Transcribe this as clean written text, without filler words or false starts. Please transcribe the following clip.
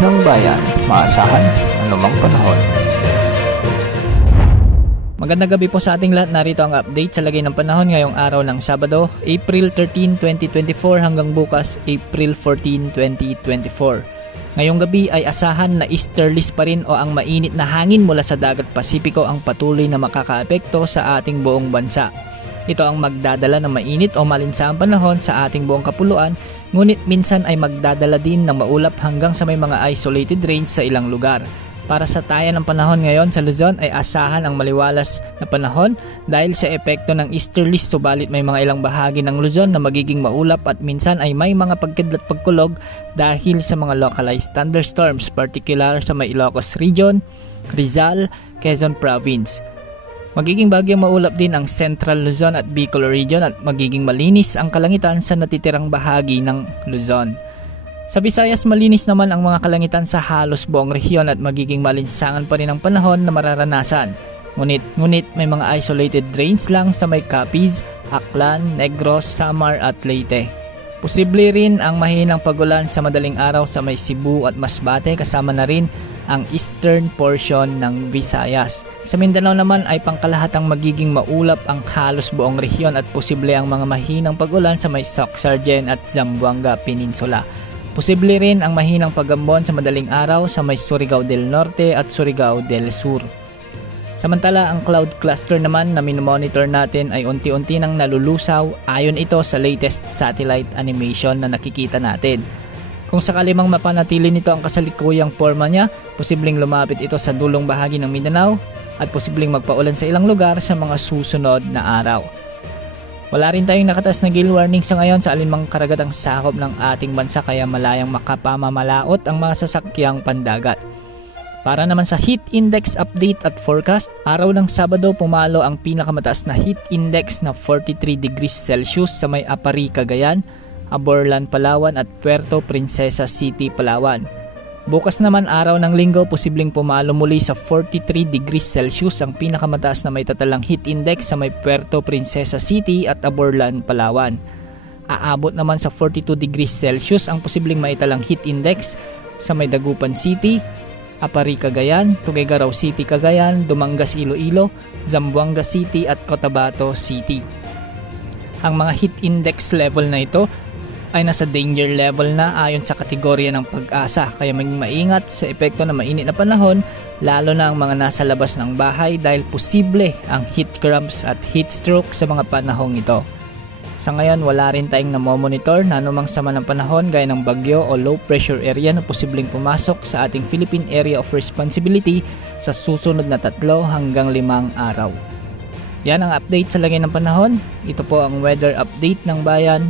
ng bayan, maasahan anumang panahon. Magandang gabi po sa ating lahat. Narito ang update sa lagay ng panahon ngayong araw ng Sabado, April 13, 2024 hanggang bukas, April 14, 2024. Ngayong gabi ay asahan na easterlies pa rin o ang mainit na hangin mula sa dagat Pasipiko ang patuloy na makakaapekto sa ating buong bansa. Ito ang magdadala ng mainit o malinsaang panahon sa ating buong kapuluan, ngunit minsan ay magdadala din ng maulap hanggang sa may mga isolated rains sa ilang lugar. Para sa tayan ng panahon ngayon sa Luzon ay asahan ang maliwalas na panahon dahil sa epekto ng easterlies, subalit may mga ilang bahagi ng Luzon na magiging maulap at minsan ay may mga pagkidlat pagkulog dahil sa mga localized thunderstorms, particular sa may Ilocos Region, Rizal, Quezon Province. Magiging bagyang maulap din ang Central Luzon at Bicol Region at magiging malinis ang kalangitan sa natitirang bahagi ng Luzon. Sa Visayas, malinis naman ang mga kalangitan sa halos buong rehiyon at magiging malinsangan pa rin ang panahon na mararanasan. Ngunit may mga isolated rains lang sa may Capiz, Aklan, Negros, Samar at Leyte. Posible rin ang mahinang pagulan sa madaling araw sa may Cebu at Masbate, kasama na rin ang eastern portion ng Visayas. Sa Mindanao naman ay pangkalahatang magiging maulap ang halos buong rehiyon at posible ang mga mahinang pagulan sa may Soc-Sargen at Zamboanga Peninsula. Posible rin ang mahinang pagambon sa madaling araw sa may Surigao del Norte at Surigao del Sur. Samantala, ang cloud cluster naman na minomonitor natin ay unti-unti nang nalulusaw ayon ito sa latest satellite animation na nakikita natin. Kung sakali mang mapanatili nito ang kasalikuyang forma niya, posibleng lumapit ito sa dulong bahagi ng Mindanao at posibleng magpaulan sa ilang lugar sa mga susunod na araw. Wala rin tayong nakatas na gale warning sa ngayon sa alinmang karagatang sakop ng ating bansa, kaya malayang makapamamalaot ang mga sasakyang pandagat. Para naman sa heat index update at forecast, araw ng Sabado pumalo ang pinakamataas na heat index na 43 degrees Celsius sa may Apari, Cagayan, Aborlan, Palawan at Puerto Princesa City, Palawan. Bukas naman araw ng Linggo, posibleng pumalo muli sa 43 degrees Celsius ang pinakamataas na may tatalang heat index sa may Puerto Princesa City at Aborlan, Palawan. Aabot naman sa 42 degrees Celsius ang posibleng maitalang heat index sa may Dagupan City, Apari, Cagayan, Tuguegarao City, Cagayan, Dumangas, Iloilo, Zamboanga City at Cotabato City. Ang mga heat index level na ito ay nasa danger level na ayon sa kategorya ng Pag-asa, kaya maging maingat sa epekto ng mainit na panahon, lalo na ang mga nasa labas ng bahay dahil posible ang heat cramps at heat stroke sa mga panahong ito. Sa ngayon, wala rin tayong namomonitor na anumang sama ng panahon gaya ng bagyo o low pressure area na posibleng pumasok sa ating Philippine Area of Responsibility sa susunod na 3 hanggang 5 araw. Yan ang update sa lagay ng panahon. Ito po ang weather update ng bayan.